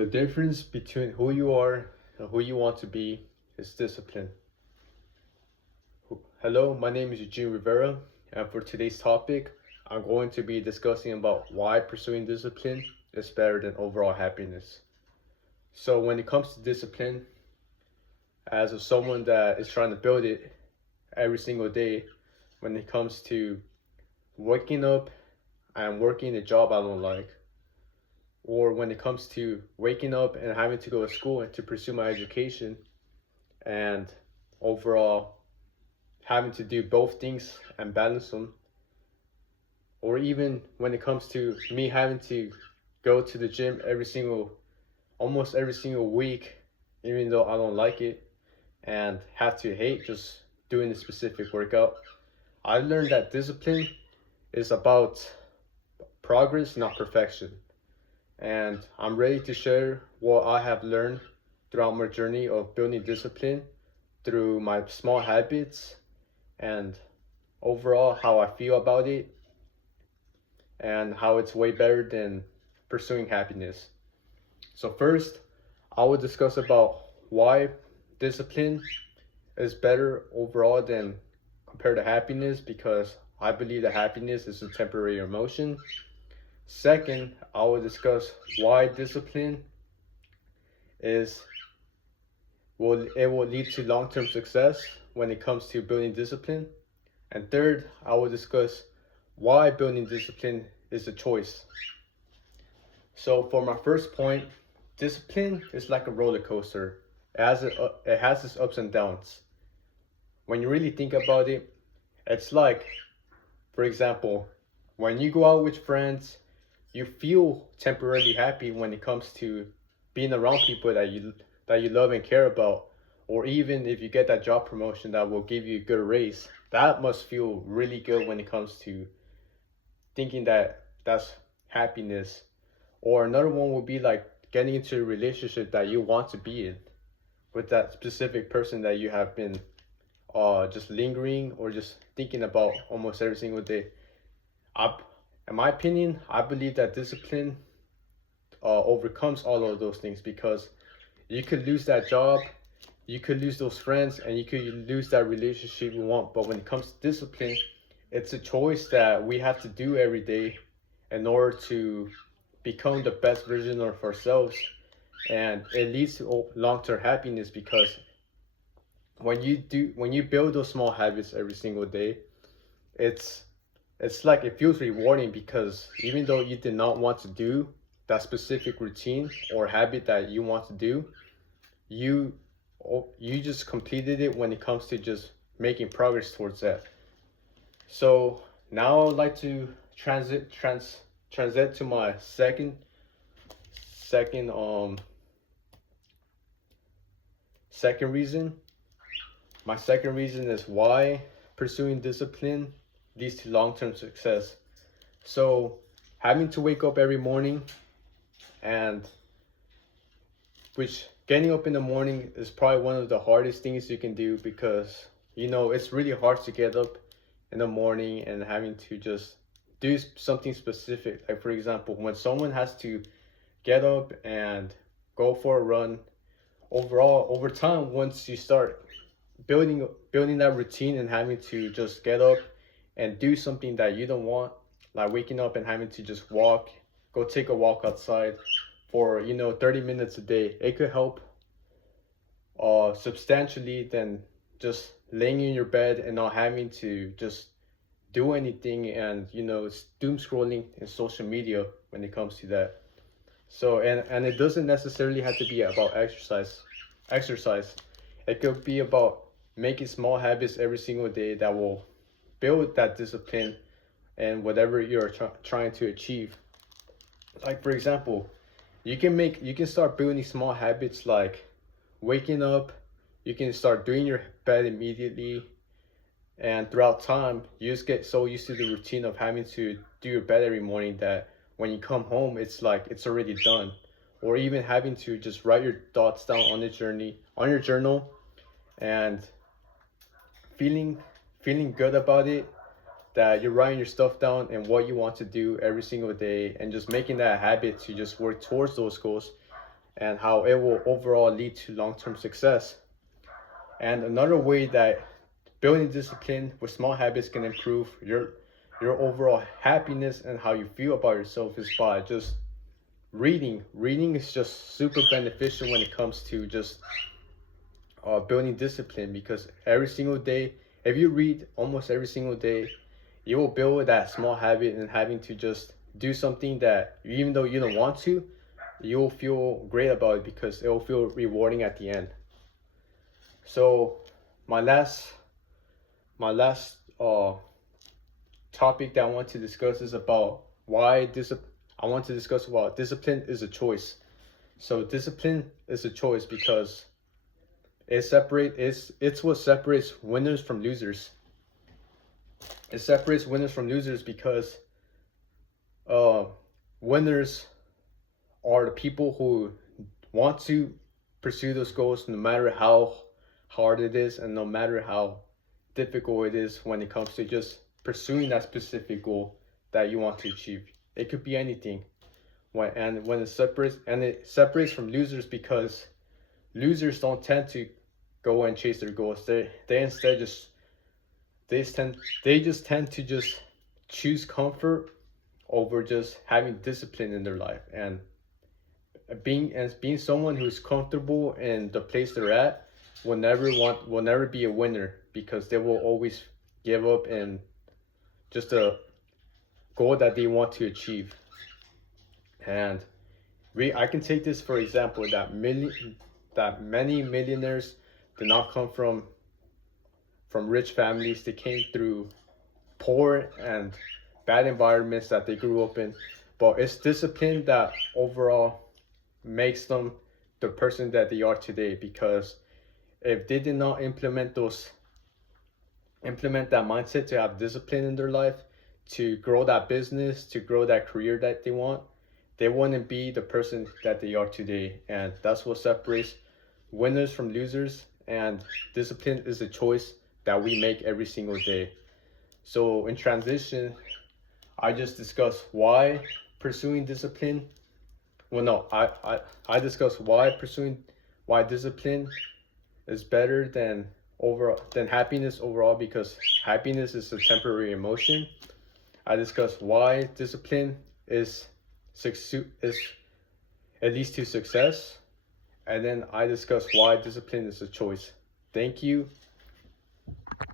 The difference between who you are and who you want to be is discipline. Hello, my name is Eugene Rivera, and for today's topic, I'm going to be discussing about why pursuing discipline is better than overall happiness. So, when it comes to discipline, as of someone that is trying to build it every single day, when it comes to waking up and working a job I don't like, or when it comes to waking up and having to go to school and to pursue my education, and overall having to do both things and balance them, or even when it comes to me having to go to the gym almost every single week, even though I don't like it and have to hate just doing a specific workout. I learned that discipline is about progress, not perfection. And I'm ready to share what I have learned throughout my journey of building discipline through my small habits and overall how I feel about it and how it's way better than pursuing happiness. So first, I will discuss about why discipline is better overall than compared to happiness, because I believe that happiness is a temporary emotion. Second, I will discuss why discipline is will lead to long-term success when it comes to building discipline. And third, I will discuss why building discipline is a choice. So for my first point, discipline is like a roller coaster. It has its ups and downs. When you really think about it, it's like, for example, when you go out with friends, you feel temporarily happy when it comes to being around people that you love and care about, or even if you get that job promotion that will give you a good raise, that must feel really good when it comes to thinking that that's happiness. Or another one would be like getting into a relationship that you want to be in with that specific person that you have been just lingering or just thinking about almost every single day. I, in my opinion, I believe that discipline overcomes all of those things, because you could lose that job, you could lose those friends, and you could lose that relationship you want. But when it comes to discipline, it's a choice that we have to do every day in order to become the best version of ourselves. And it leads to long-term happiness, because when you build those small habits every single day, it's it's like it feels rewarding, because even though you did not want to do that specific routine or habit that you want to do, you you just completed it when it comes to just making progress towards that. So now I'd like to transit to my second second reason. My second reason is why pursuing discipline leads to long-term success. So having to wake up every morning, and which getting up in the morning is probably one of the hardest things you can do, because it's really hard to get up in the morning and having to just do something specific. Like for example, when someone has to get up and go for a run, overall over time, once you start building that routine and having to just get up and do something that you don't want, like waking up and having to just go take a walk outside for 30 minutes a day, it could help substantially than just laying in your bed and not having to just do anything, and doom scrolling in social media when it comes to that. So and it doesn't necessarily have to be about exercise. It could be about making small habits every single day that will build that discipline and whatever you're trying to achieve. Like for example, you can start building small habits like waking up. You can start doing your bed immediately, and throughout time you just get so used to the routine of having to do your bed every morning that when you come home it's like it's already done. Or even having to just write your thoughts down on your journal, and feeling good about it, that you're writing your stuff down and what you want to do every single day, and just making that a habit to just work towards those goals. and how it will overall lead to long-term success. And another way that building discipline with small habits can improve your overall happiness and how you feel about yourself is by just reading. Reading is just super beneficial when it comes to just building discipline, because every single day, if you read almost every single day, you will build that small habit, and having to just do something that even though you don't want to, you'll feel great about it because it will feel rewarding at the end. So my last topic that I want to discuss is about why I want to discuss about discipline is a choice. So discipline is a choice because it's what separates winners from losers. It separates winners from losers because winners are the people who want to pursue those goals no matter how hard it is and no matter how difficult it is when it comes to just pursuing that specific goal that you want to achieve. It could be anything. When it separates from losers because losers don't tend to go and chase their goals. They instead just they just tend to just choose comfort over just having discipline in their life, and being someone who's comfortable in the place they're at will never be a winner, because they will always give up in just a goal that they want to achieve. And I can take this for example that many millionaires did not come from rich families. They came through poor and bad environments that they grew up in, but it's discipline that overall makes them the person that they are today. Because if they did not implement that mindset to have discipline in their life, to grow that business, to grow that career that they want, they wouldn't be the person that they are today. And that's what separates winners from losers. And discipline is a choice that we make every single day. So in transition, I just discussed why pursuing discipline. Well, no, I discussed why discipline is better than happiness overall, because happiness is a temporary emotion. I discussed why discipline is it leads to success, and then I discussed why discipline is a choice. Thank you.